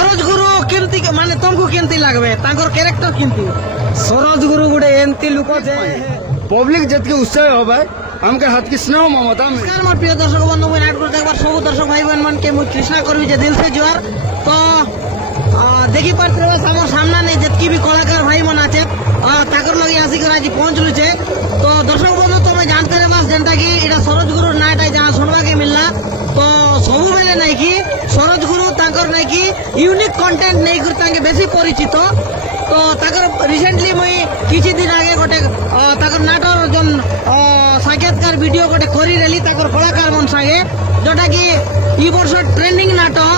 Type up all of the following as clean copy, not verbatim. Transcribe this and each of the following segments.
सरोज गुरु केमती माने तुमको केमती लागबे तांकर कैरेक्टर केमती सरोज गुरु गुडे एमती लुक जे पब्लिक जतके उत्साह होबे हमके हाथ की स्नेह ममता में नमस्कार मोर प्रिय दर्शक बंधु मैं नाटक देखबार सब दर्शक भाई बहन मन के मुझ कृष्णा करबी जे दिल से जोर तो देखी पारते हमर सामना नहीं जतकी भी कलाकार भाई मन आछे ताकर लगे आसी कर आज पहुंचलु छे तो दर्शक बंधु तुम्हें जानते रे मास जनता की एटा सरोज गुरु नाट है जहां सुनवा के मिलला तो सब बेले नहीं कि सरोज गुरु ताकर नहीं कि यूनिक कंटेंट नहीं कर तांके बेसी परिचित तो ताकर रिसेंटली मुई किछि दिन आगे गोटे ताकर नाटर जन साक्षात्कार वीडियो गोटे करी रेली ताकर कलाकार मन संगे जोटा कि ई वर्ष ट्रेंडिंग नाटो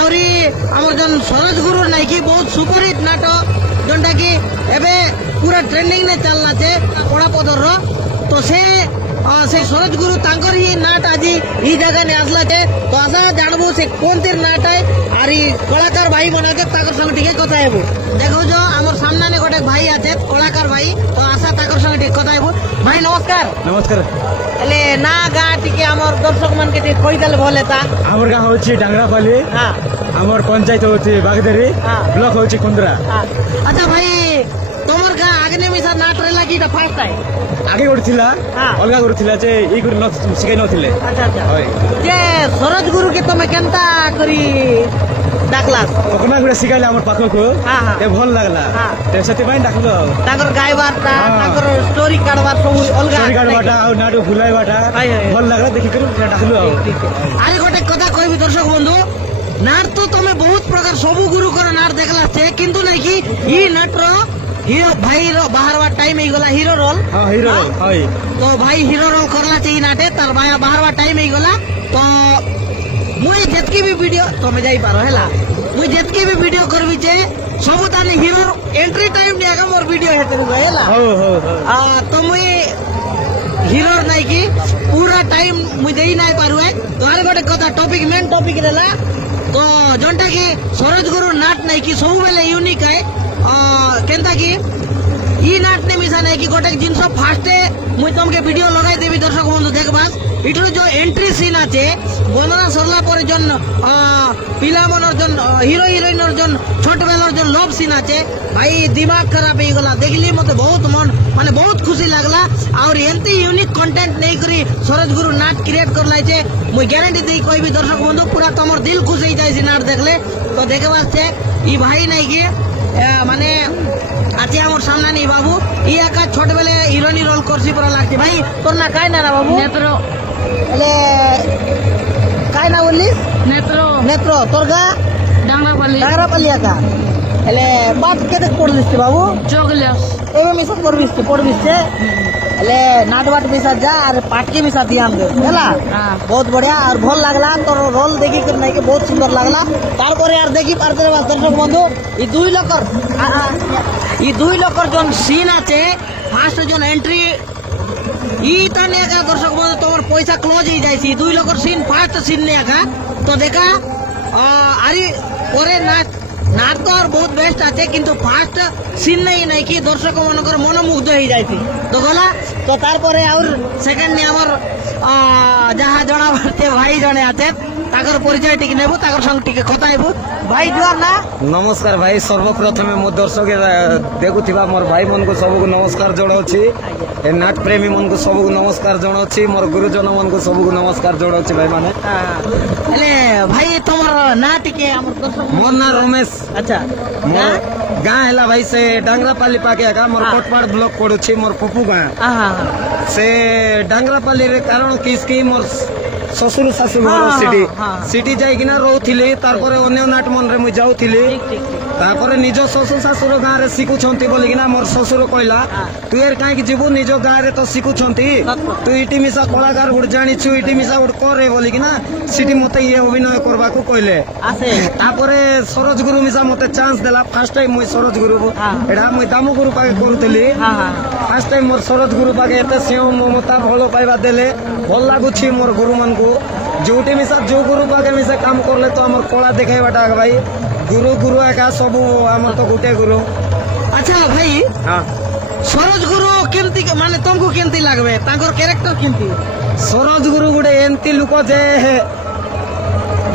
आउरी हमर जन सरोज गुरु नहीं कि बहुत सुपरहिट नाटो जोटा कि एबे पूरा ट्रेंडिंग ने चलना छे पड़ा पदर रो तो से सरोज गुरु तांकर ही नाट आज ई जगह ने आसला छे तो आशा जानबो से कोन तीर नाट है और ई कलाकार भाई बना के ताकर संग टिके कथा हेबो देखो जो हमर सामने ने गोटे भाई आछे कलाकार भाई तो आशा ताकर संग टिके कथा हेबो भाई नमस्कार नमस्कार एले ना गा टिके हमर दर्शक मन के कोइ दल भलेता हमर गांव होछि डांगरापाली हां हमर पंचायत होछि बागदेरी ब्लॉक होछि कुंद्रा अच्छा भाई तोमर का आगने मिसा नाट रेला की फर्स्ट टाइम आगे करथिला अलगा करथिला जे ई गुरु न सिखाइ नथिले अच्छा अच्छा होय जे सरोज गुरु के तमे केनता करी डाकलास ओकना गुरे सिखाइले हमर पाखो को ते भल लागला ते सती बाइन डाकलो ताकर गायबारता ताकर स्टोरी काढबार सब अलगा स्टोरी काढबाटा आ नाटक भुलाइबाटा भल लागला देखि करू डाकलो आरे गोटे कथा कहबी दर्शक बंधु नाट तो तमे बहुत प्रकार सब गुरु कर नाट देखला छे किंतु नै कि ई नाट रो हीरो भाई रो बाहरवा टाइम ही गला हीरो रोल हां हीरो रोल हाय तो भाई हीरो रोल करला चाहिए नाटे तार बाहरवा टाइम ही गला तो मुई जतकी भी वीडियो तो मैं जाई पारो हैला मुई जतकी भी वीडियो करबी छे सब ताने हीरो एंट्री टाइम देगा मोर वीडियो हेते हैला हो तो मुई हीरो नहीं कि पूरा टाइम मुई देई नाही पारु है तो आरे गोटे कथा टॉपिक मेन टॉपिक रेला तो जोंटा कि सरोज गुरु नाट नहीं कि सब बेले यूनिक है केनता कि ई नाट ने मिसा नहीं कि गोटे जिनस फास्ट मुई तुमके वीडियो लगाई देवी दर्शक बंधु देखबास इटर जो एंट्री सीन आछे बंदना सरला पर जन पिला मनर जन हीरो हिरोइनर जन छोट बेलर जन लव सीन आछे भाई दिमाग खराब हो गला देखली मते बहुत मन माने बहुत खुशी लागला और एंती यूनिक कंटेंट नहीं करी सरोज गुरु नाट क्रिएट कर लाई छे मुई गारंटी देई कोई भी दर्शक बंधु पूरा तमर दिल खुश हो जाय नाट देखले तो देखे वास्ते ई भाई नहीं कि माने आते हमर सामने नहीं बाबू ई एका छोट बेले हिरोनी रोल करसी पूरा लागते भाई तोर ना काय ना बाबू नेत्रो एले काय ना बोलली नेत्रो नेत्रो तोर गा डांगरापाली का एले बात केते पडलिस बाबू चोगलियास एबे मिसा पडबिस एले नाटवाट मिसा जा और पाटकी मिसा ध्यान दे हैला बहुत बढ़िया और भल लागला तोर रोल देखि कर नहीं के बहुत सुंदर लागला तार पर यार देखि पारते दर्शक बंधु ई दुई लोकर जोन सीन आछे फास्ट जोन एंट्री ई तने का दर्शक बंधु तोर पैसा क्लोज ही जायसी दुई लोकर सीन फास्ट सीन ने का तो देखा अरे ओरे नाट तो और बहुत बेस्ट आछे किंतु फास्ट सीन नहीं कि दर्शक मनकर मन मुग्ध हो जायसी तो गला तो तार परे और सेकंड ने हमर जहां जणा भारतीय भाई जणे आछे ताकर परिचय टिके नेबो ताकर संग टिके कथा हेबो भाई जुआर ना नमस्कार भाई सर्वप्रथमे मो दर्शक देखुथिबा मोर भाई मन को सबको नमस्कार जणाउछि ए नाट प्रेमी मन को सबको नमस्कार जणाउछि मोर गुरुजन मन को सबको नमस्कार जणाउछि भाई माने एले भाई तमर ना टिके हमर दर्शक मोर ना रमेश अच्छा मोर गाँ हैला भाई से डांगरापाली पाके का मोर कोटपाड़ ब्लॉक पड़ुछि मोर पप्पू गाँ से डांगरापाली रे कारण किसकी मोर ससुर शाशु घर सिटी जाइकिना रोथिले तारपरे अन्य नाट मन रे मु जाउथिले तारपरे निज ससुर शाशुर गाँ रे सिखुछंती बोलिकिना मोर ससुर कहला तू एर काहे कि जीवु निज गाँ रे तो सिखुछंती तू इटी मिसा कलाकार गुड जानिछु इटी मिसा गुड करे बोलिकिना सिटी मते ये अभिनय करबा को कहले तारपरे सरोज गुरु मिसा मते चांस देला फर्स्ट टाइम मु सरोज गुरु एडा मु दामु गुरु पाके करतली फर्स्ट टाइम मोर सरोज गुरु पाके एते सेव ममता भलो पाइबा देले भल लागुछि मोर गुरु मन को जोटे मिसा जो गुरु पाके मिसा काम करले तो हमर कला देखाइबाटा भाई गुरु एका सब हमर तो गुटे गुरु अच्छा भाई हां सरोज गुरु केमती माने तुमको केमती लागबे ताकर कैरेक्टर केमती सरोज गुरु गुडे एमती लुक जे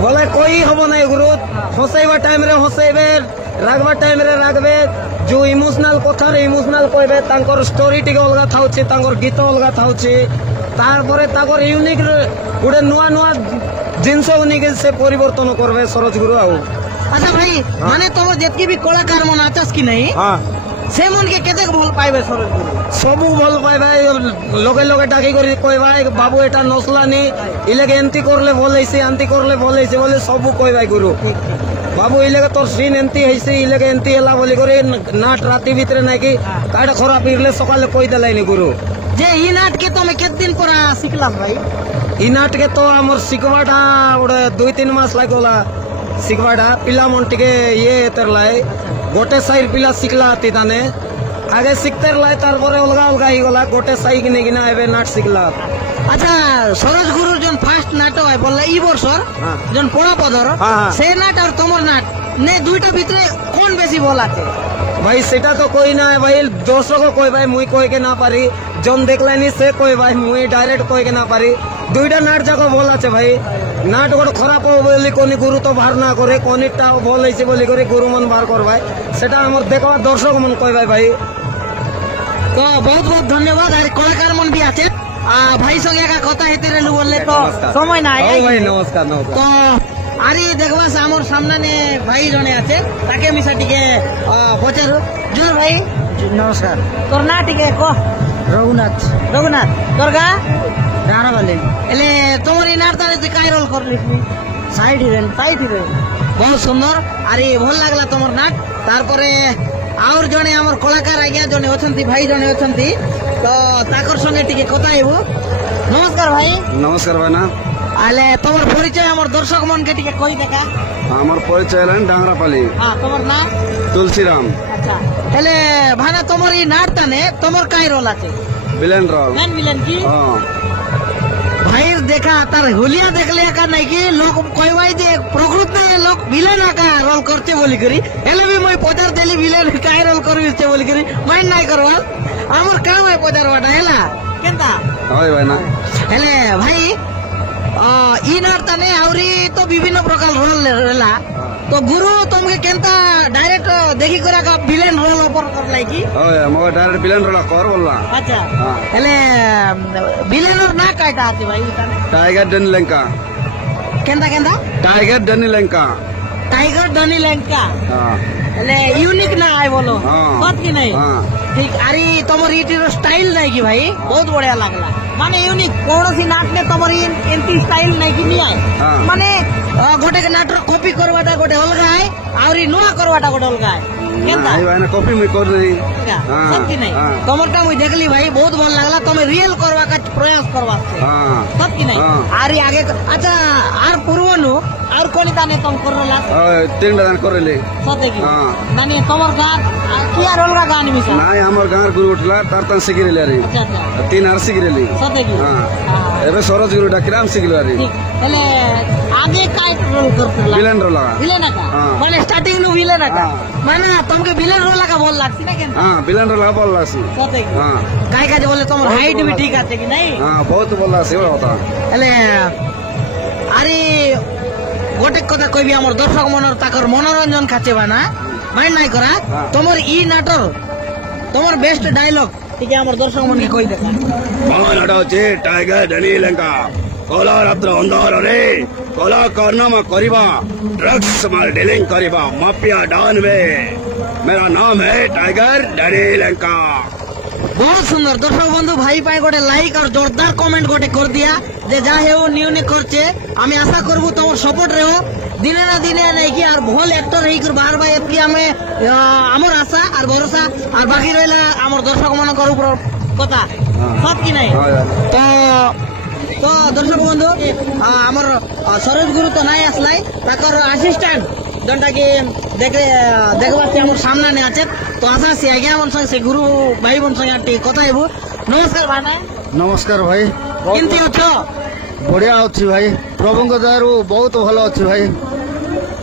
बोले कोई हम नहीं गुरु हसैबा टाइम रे हसैबे रागवा टाइम रे रागबे जो इमोशनल कथा रे इमोशनल कहबे तांकर स्टोरी टिके अलगा थाउछि तांकर गीत अलगा थाउछि तारपरे तांकर यूनिक गुडे नुआ नुआ जिनस उनिके से परिवर्तन करबे सरोज गुरु आउ अच्छा भाई माने तुम जेतकी भी कलाकार मन आछस कि नहीं हां से मन के केते भल पाइबे सरोज गुरु सबू भल पाइबे लोगे लोगे डाकी करी कहबा बाबू एटा नसलानी इलेके एंती करले भल हैसे आंती करले भल हैसे बोले सबू कहबा गुरु बाबू इलेके तोर सीन एंती हैसे इलेके एंती हला बोली करे नाट राती भीतर नै कि काडा खराब इरले सकाले कहि देलाइनी गुरु जे ई नाट के तुम केत दिन पुरा सिखलाम भाई ई नाट के तो हमर सिखवाटा ओडे 2-3 मास लागोला सिखवाटा पिला मन टिके ये तरलाय गोटे साइड पिला सिखला आती ताने आगे सिखते रलाय तार परे अलगा अलगा ही गला गोटे साई कि नै कि ना एबे नाट सिखला अच्छा सरोज गुरु जोन फास्ट नाटक है बोलला ई बर्षर जोन पड़ा पदर से नाट और तमर नाट ने दुईटा भितरे कोन बेसी भल आछे भाई सेटा तो कोई ना है भाई दोस्तों को कोई भाई मुई कोई के ना पारी जोन देखलानी से कोई भाई मुई डायरेक्ट कोई के ना पारी दुईटा नाट जाको भल आछे भाई नाट गोटे खराब हो बोली कोनी गुरु तो बाहर ना करे कोनीटा भल हैसे बोली करे गुरु मन बाहर कर भाई सेटा हमर देखवा दर्शक मन कोई भाई तो बहुत बहुत धन्यवाद और कलाकार मन भी आछे भाई संगे का कथा हेते रहलु बोलले तो समय ना ओ भाई नमस्कार नमस्कार तो आरी देखबा हमर सामने ने भाई जने आछे ताके मिसा टिके पचारु जुर भाई नमस्कार तोर ना टिके को रघुनाथ रघुनाथ तोर गा गाना वाले एले तोमरी नारतारे ते काय रोल करली साइड हिरोइन बहुत सुंदर अरे भल लागला तोमर नाट तारपरे और जने हमर कलाकार आज्ञा जने अछंती भाई जने अछंती तो ताकर संगे टिके कथा हेबो नमस्कार भाई ना आले तोमर परिचय हमर दर्शक मन के टिके कहि देका हमर परिचय लन डांगरापाली हां तोमर नाम तुलसीराम अच्छा एले भाना तोमर ई नाट तने तोमर काय रोल आछे विलेन रोल मैन विलेन की हां भाई देखा तार हुलिया देखले का नहीं कि लोग कहवाई जे प्रकृत में लोग विलेन का रोल करते बोली करी एले भी मैं पचार देली विलेन काय रोल करबी छे बोली करी माइंड नाही करवा हमर काम है पचार वाटा हैला केनता होय भाई ना एले भाई ई नारताने आवरी तो विभिन्न प्रकार रोल रहला तो गुरु तुमके केनता डायरेक्ट देखी करा का विलेन रोल ऊपर करलाई की होय मो डायरेक्ट विलेन रोल कर बोलला अच्छा एले विलेन ना काटा आती भाई टाइगर डनी लंका केनता केनता टाइगर डनी लंका हां एले यूनिक ना आए बोलो हाँ। बात की नहीं हाँ। ठीक अरे तमरी इटीरो स्टाइल नहीं की भाई बहुत बढ़िया लागला माने यूनिक कौन सी नाट ने तमरी एंटी स्टाइल नहीं की नहीं आए हाँ। माने गोटे के नाटर कॉपी करवाटा गोटे अलगा है और नुआ करवाटा गोटे अलगा है केनता भाई भाई ना कॉपी में कर रही हाँ। सब की नहीं हाँ। तमरटा मुई देखली भाई बहुत भल लागला तमे रियल करवा का प्रयास करवा हां सब की नहीं हाँ। आरी आगे अच्छा आर पूर्वनु और कोनी ताने तुम करला तीन दान करले सते की हाँ। नानी तमर गान किया रोल का गान मिसा नाय हमर गार गुरु उठला तारतन सिगिरले रे अच्छा अच्छा तीन आर सिगिरले सते की हां एबे सरोज गुरु डाकिराम सिगिलो रे ठीक एले आगे काय रोल करतला विलेन रोल विलेन का हाँ। माने स्टार्टिंग नु विलेन का हाँ। माने तुमके विलेन रोल का बोल लागसी ना केन हां विलेन रोल बोल लासी सते की हां काय का बोले तुम हाइट भी ठीक आछे कि नहीं हां बहुत बोल लासी होता एले अरे गोटे कथा कहबी हमर दर्शक मनर ताकर मनोरंजन खाचे बाना माइंड नाही करा हाँ। तमर ई नाटर तमर बेस्ट डायलॉग ठीक है हमर दर्शक मन के कहि देखा मां नाटो छे टाइगर डनी लंका कोला रात्र अंधार रे कोला कारनामा करिबा ड्रग्स माल डीलिंग करिबा माफिया डॉन में मेरा नाम है टाइगर डनी लंका बहुत सुंदर दर्शक बंधु भाई पाए गोटे लाइक और जोरदार कमेंट गोटे कर दिया जे जा हे न्यू ने करछे आमी आशा करबो तमर सपोर्ट रहो दिने ना दिने नहीं कि और भल एक्टर रही कर बार बार एतकी हमें हमर आशा और भरोसा और बाकी रहला हमर दर्शक मन कर ऊपर कथा सत की नहीं तो दर्शक बंधु हमर सरोज गुरु तो नहीं आसलाई ताकर असिस्टेंट जोनटा कि देखबा से हमर सामने ने आछे तो आशा से आज्ञा मन संग से गुरु भाई बन संग आटी कथा हेबो नमस्कार भाई नमस्कार भाई केमती अछो बढ़िया अच्छी भाई प्रभु दयारू बहुत भल अच्छी भाई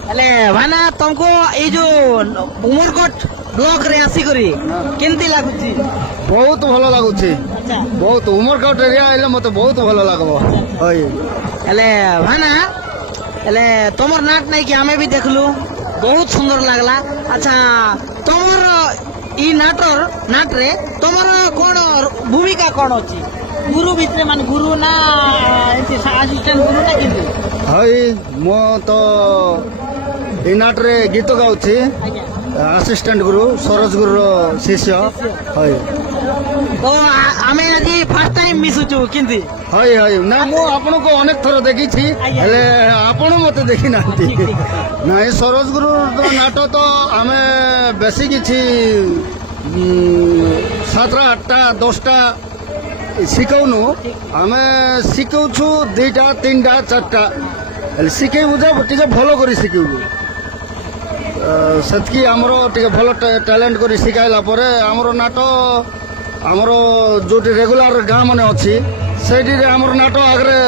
हेले भाना तुमको ये जो उमरकोट ब्लॉक रे आसी करी केमती लागुची बहुत भल लगुची अच्छा बहुत उमरकोट एरिया आइले मते बहुत भल लागबो होय हेले भाना ହେଲେ ତମର ନାଟ ନାଇଁ କି ଆମେ ବି ଦେଖିଲୁ ବହୁତ ସୁନ୍ଦର ଲାଗଲା। ଆଚ୍ଛା ତମର ଇ ନାଟରେ ତମର କଣ ଭୂମିକା କଣ ଅଛି ଗୁରୁ ଭିତରେ ମାନେ ଗୁରୁ ନା ଆସିଷ୍ଟାଣ୍ଟ ଗୁରୁ ନା କେମିତି? ହଇ ମୁଁ ତ ଏ ନାଟରେ ଗୀତ ଗାଉଛି ଆଜ୍ଞା ଆସିଷ୍ଟାଣ୍ଟ ଗୁରୁ ସରୋଜ ଗୁରୁର ଶିଷ୍ୟ ହଇ ତ ଆମେ ଆଜି ଫାର୍ଷ୍ଟ ଟାଇମ ମିଶୁଛୁ କେମିତି? ହଇ ହଇ ନା ମୁଁ ଆପଣଙ୍କୁ ଅନେକ ଥର ଦେଖିଛି ଆଜ୍ଞା। ହେଲେ ଆପଣ ମତେ ଦେଖି ନାହାନ୍ତି। ନାଇଁ ସରୋଜ ଗୁରୁର ନାଟ ତ ଆମେ ବେଶୀ କିଛି 7ଟା 8ଟା 10ଟା ଶିଖଉନୁ ଆମେ ଶିଖଉଛୁ 2ଟା 3ଟା 4ଟା ହେଲେ ଶିଖେଇବୁ ଯେ ଟିକେ ଭଲ କରି ଶିଖେଇବୁ ସେତିକି ଆମର ଟିକେ ଭଲ ଟ୍ୟାଲେଣ୍ଟ କରି ଶିଖାଇଲା ପରେ ଆମର ନାଟ ଆମର ଯୋଉଠି ରେଗୁଲାର ଗାଁ ମାନେ ଅଛି ସେଇଠିରେ ଆମର ନାଟ ଆଗରେ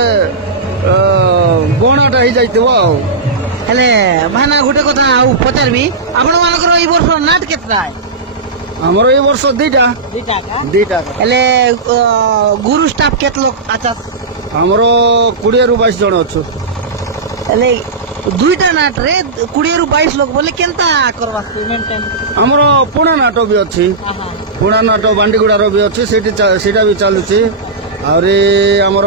ବଣାଟା ହେଇଯାଇଥିବ ଆଉ। ହେଲେ ଭାଇନା ଗୋଟେ କଥା ଆଉ ପଚାରିବି ଆପଣ ମାନଙ୍କର ଏଇ ବର୍ଷ ନାଟ କେତେଟା? ଆମର ଏଇ ବର୍ଷ 2ଟା ହେଲେ ଗୁରୁ ଷ୍ଟାଫ କେତେ ଲୋକ ଆଚ୍ଛା ଆମର 20ରୁ 22 ଜଣ ଅଛୁ। ହେଲେ 2ଟା ନାଟରେ 20ରୁ 22 ଲୋକ ବୋଲେ କେନ୍ତା କରବା ମେଣ୍ଟେନ? ଆମର ପୁଣା ନାଟ ବି ଅଛି ପୁଣା ନାଟ ବାଣ୍ଡିଗୁଡାର ବି ଅଛି ସେଇଟା ବି ଚାଲୁଛି। ଆହୁରି ଆମର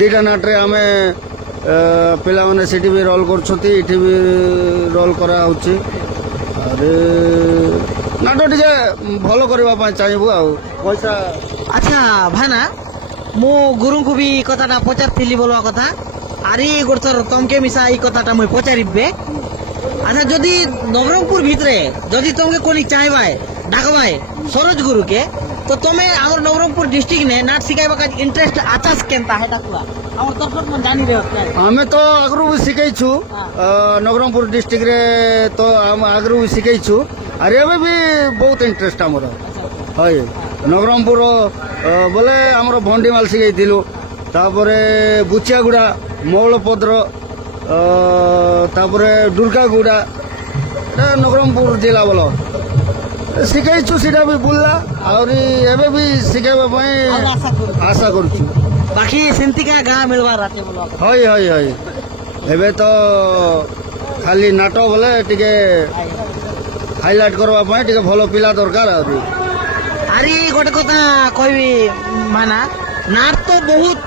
2ଟା ନାଟରେ ଆମେ ପିଲାମାନେ ସେଠି ବି ରୋଲ୍ କରୁଛନ୍ତି ଏଠି ବି ରୋଲ୍ କରାହେଉଛି। ଆହୁରି ନାଟ ଟିକେ ଭଲ କରିବା ପାଇଁ ଚାହିଁବୁ ଆଉ ପଇସା। ଆଚ୍ଛା ଭାଇନା ମୁଁ ଗୁରୁଙ୍କୁ ବି କଥାଟା ପଚାରିଥିଲି ବୋଲବା କଥା ଆରି ଗୋଟେ ଥର ତମକେ ମିଶା ଏଇ କଥାଟା ମୁଇଁ ପଚାରିବେ। আচ্ছা যদি নবরঙ্গপুর ভিতরে যদি তোমাকে কোন চাইবাই ডাকবাই সরোজ গুরুকে তো তুমি আমার নবরঙ্গপুর ডিস্ট্রিক্ট নে নাচ শিখাইবা কাজ ইন্টারেস্ট আছাস কেনতা হেটা কুয়া আমার দর্শক মন জানি রে ଆମେ ତ ଆଗରୁ ବି ଶିଖେଇଛୁ ନବରଙ୍ଗପୁର ଡିଷ୍ଟ୍ରିକ୍ଟରେ ତ ଆମେ ଆଗରୁ ବି ଶିଖେଇଛୁ ଆରେ ଏବେ ବି ବହୁତ ଇଣ୍ଟରେଷ୍ଟ ଆମର ହଇ ନବରଙ୍ଗପୁର ବୋଲେ ଆମର ଭଣ୍ଡିମାଲ ଶିଖେଇଥିଲୁ ତାପରେ ବୁଚିଆଗୁଡ଼ା ମଉଳପଦ୍ର ତାପରେ ଦୁର୍ଗାଗୁଡ଼ା ନବରଙ୍ଗପୁର ଜିଲ୍ଲା ବୋଲ ଶିଖେଇଛୁ ସେଇଟା ବି ବୁଲିଲା ଆହୁରି ଏବେ ବି ଶିଖେଇବା ପାଇଁ ଆଶା କରୁଛୁ। বাকি সেন্তিকা গাঁ মিলবার রাতে বলো ହଇ ହଇ ହଇ ଏବେ ତ ଖାଲି ନାଟ ବୋଲେ ଟିକେ ହାଇଲାଇଟ୍ କରିବା ପାଇଁ ଟିକେ ଭଲ ପିଲା ଦରକାର ଆହୁରି। আরে গোটে কথা কইবি মানা নাট তো বহুত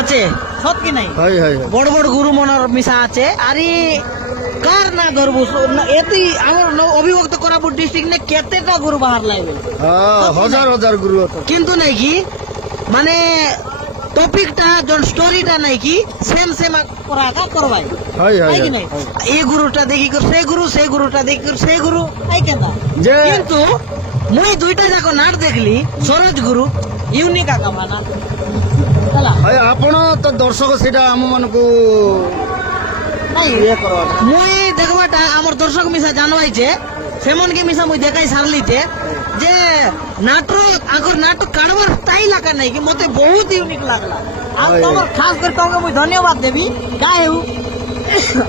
আছে সত কি নাই হই হই হই বড় বড় গুরু মনর মিশা আছে আরে কার না ধরবো এতে আমার অভিভক্ত কোরাপুর ডিস্ট্রিক্ট নে কেতেটা গুরু বাহার লাগবে হ্যাঁ হাজার হাজার গুরু আছে কিন্তু নাই কি মানে টপিকটা জন স্টোরিটা নাই কি সেম সেম করা কা করবাই হই হই নাই কি নাই এই গুরুটা দেখি কর সেই গুরুটা দেখি কর সেই গুরু এই কেতা যে কিন্তু মুই 2টা যাক নাট দেখলি সরোজ গুরু ইউনিক আকা মানা ହେଲା ହଇ ଆପଣ ତ ଦର୍ଶକ ସେଇଟା ଆମ ମାନଙ୍କୁ নাই ଇଏ କରିବା মুই দেখবাটা আমার দর্শক মিশা জানবাইছে সেমনকে মিশা মুই দেখাই সারলিছে যে নাটক আগর নাটক কাড়বার স্টাইল আকা নাই কি মতে বহুত ইউনিক লাগলা আর তোমার খাস করে তোমাকে মুই ধন্যবাদ দেবি গায়ে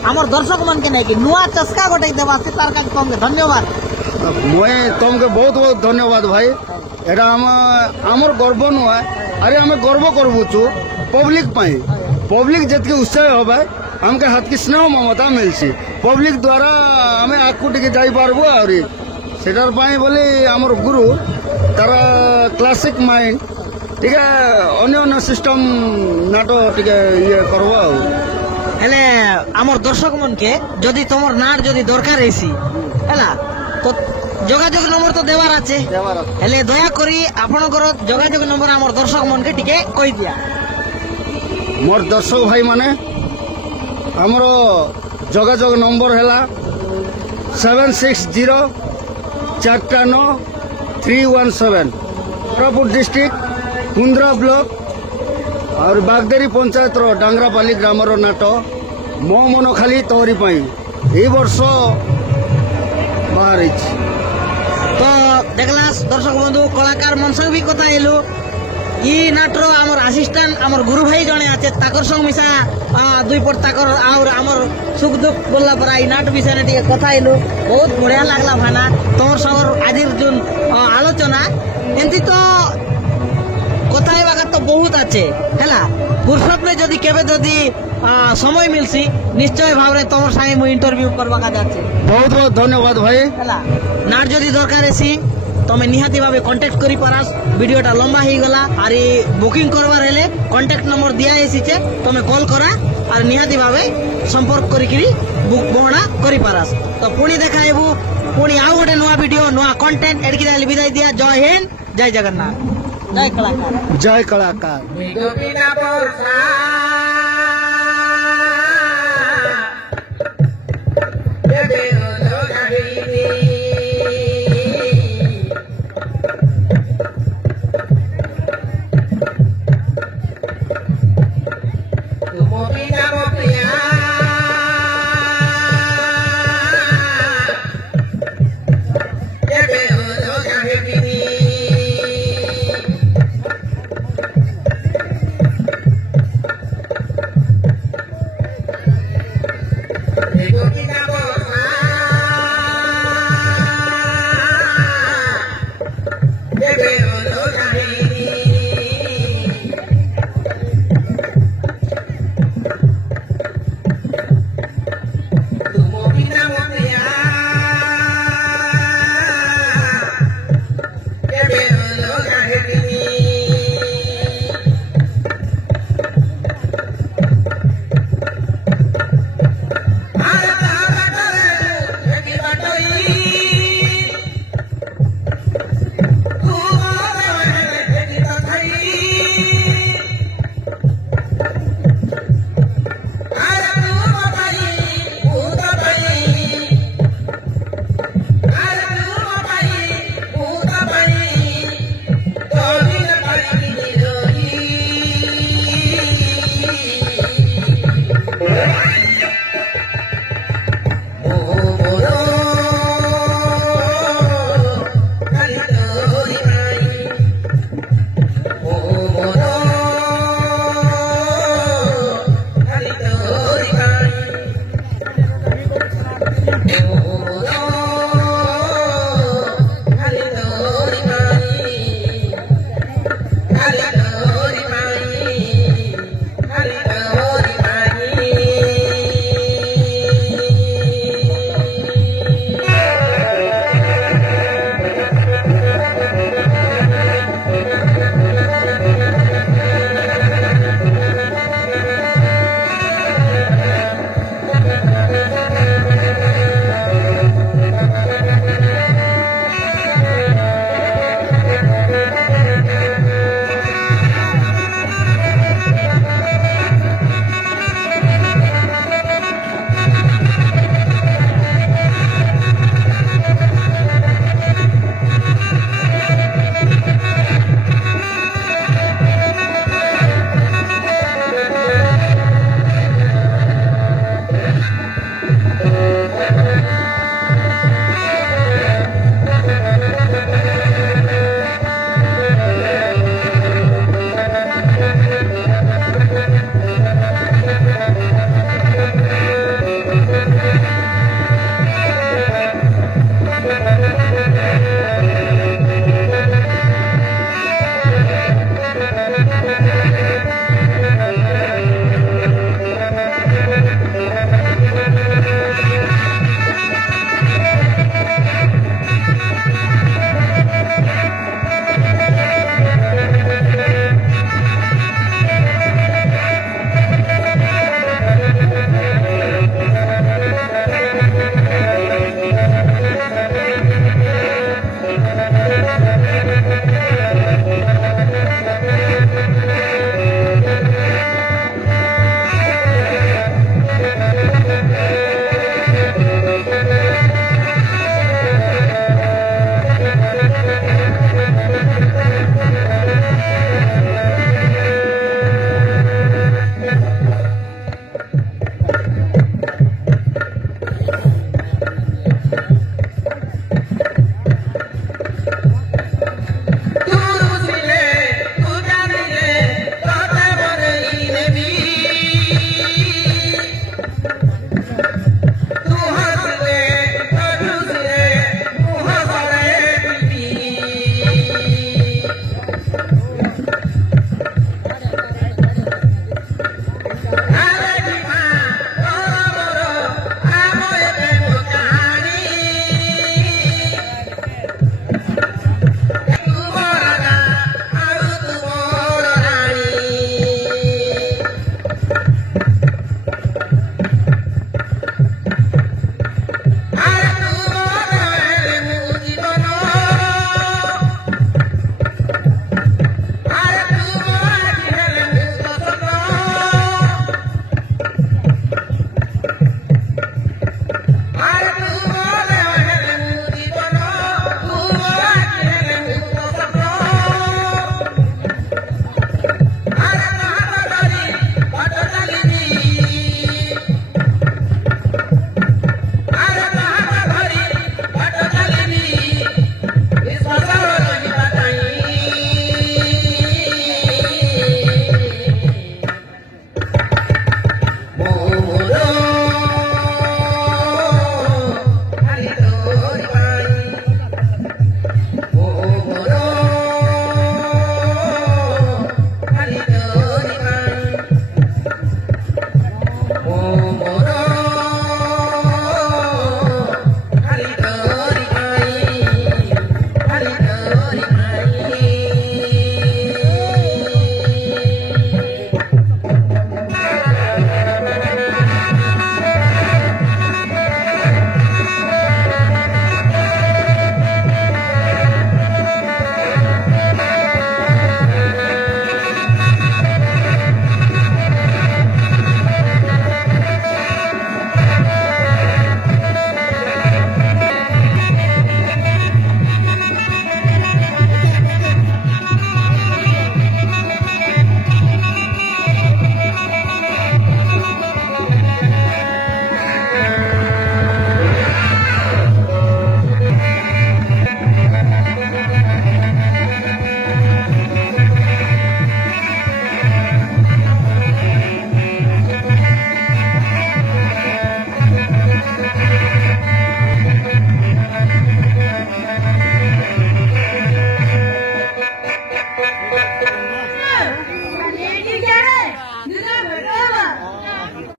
আমার দর্শক মনকে নাই কি নুয়া চস্কা গোটাই দেবা আছে তার কাছে তোমাকে ধন্যবাদ ମୁଇଁ ତମকে ବହୁତ ବହୁତ ଧନ୍ୟବାଦ ଭାଇ ଏଇଟା ଆମର ଗର୍ବ ନୁହେଁ ଆରେ ଆମେ ଗର୍ବ କରୁଛୁ ପବ୍ଲିକ ପାଇଁ ପବ୍ଲିକ ଯେତିକି ଉତ୍ସାହ ହବା ଆମକେ ହାତକି ସ୍ନେହ ମମତା ମିଳିଛି ପବ୍ଲିକ ଦ୍ୱାରା ଆମେ ଆଗକୁ ଟିକେ ଯାଇପାରିବୁ ଆହୁରି ସେଟାର ପାଇଁ ବୋଲି ଆମର ଗୁରୁ ତାର କ୍ଲାସିକ ମାଇଣ୍ଡ ଟିକେ ଅନ୍ୟ ଅନ୍ୟ ସିଷ୍ଟମ ନାଟ ଟିକେ ଇଏ করব ଆଉ ହେଲେ আমার দর্শক মনকে যদি তোমার নাট যদি দরকার হইছি হেলা তো যোগাযোগ নম্বর তো দেবার আছে হেলে দয়া করি আপনার যোগাযোগ নম্বর আমার দর্শক মনকে টিকে কই দিয়া মোর দর্শক ভাই মানে আমার যোগাযোগ নম্বর হেলা 7604993117 କୋରାପୁଟ ଡିଷ୍ଟ୍ରିକ୍ଟ କୁନ୍ଦ୍ରା ବ୍ଲକ और बागदेरी पंचायत डांगरापाली ग्रामर नाट मो मन खाली तोरी पाई ए वर्ष बाहर তো দেখলাস দর্শক বন্ধু কলাকার মনসং भी কথা এলো ই নাটর আমার আসিস্ট্যান্ট আমার গুরু ভাই জনে আছে তাকর সঙ্গ মিশা দুই পর তাকর আর আমার সুখ দুঃখ বললা পরা এই নাট বিষয়ে টিকে কথা এলো বহুত বঢ়িয়া লাগলা ভানা তোর সঙ্গর আজির জুন আলোচনা এমতি তো কথা হইবা তো বহুত আছে হেলা ফুরসত নে যদি কেবে যদি সময় মিলছি নিশ্চয় ভাবে তোমার সাথে মু ইন্টারভিউ করবাকা যাচ্ছি ବହୁତ ବହୁତ ଧନ୍ୟବାଦ ଭାଇ। ହେଲା ନାର ଯଦି ଦରକାର ଅଛି ତମେ ନିହାତି ଭାବେ କଣ୍ଟାକ୍ଟ କରି ପାରାସ ଭିଡିଓଟା ଲମ୍ବା ହେଇଗଲା ଆରି ବୁକିଂ କରବାର ହେଲେ କଣ୍ଟାକ୍ଟ ନମ୍ବର ଦିଆ ହେଇସିଛେ ତମେ କଲ୍ କରା আর নিহাতি ভাবে সম্পর্ক করিকি বুক বহনা করি পারাস তো পুনি দেখাইবু পুনি আউ গোটে নয়া ভিডিও নয়া কন্টেন্ট এডকি দালি বিদায় দিয়া জয় হিন্দ জয় জগন্নাথ জয় কলাকার জয় কলাকার। বিনা বর্ষা দেবে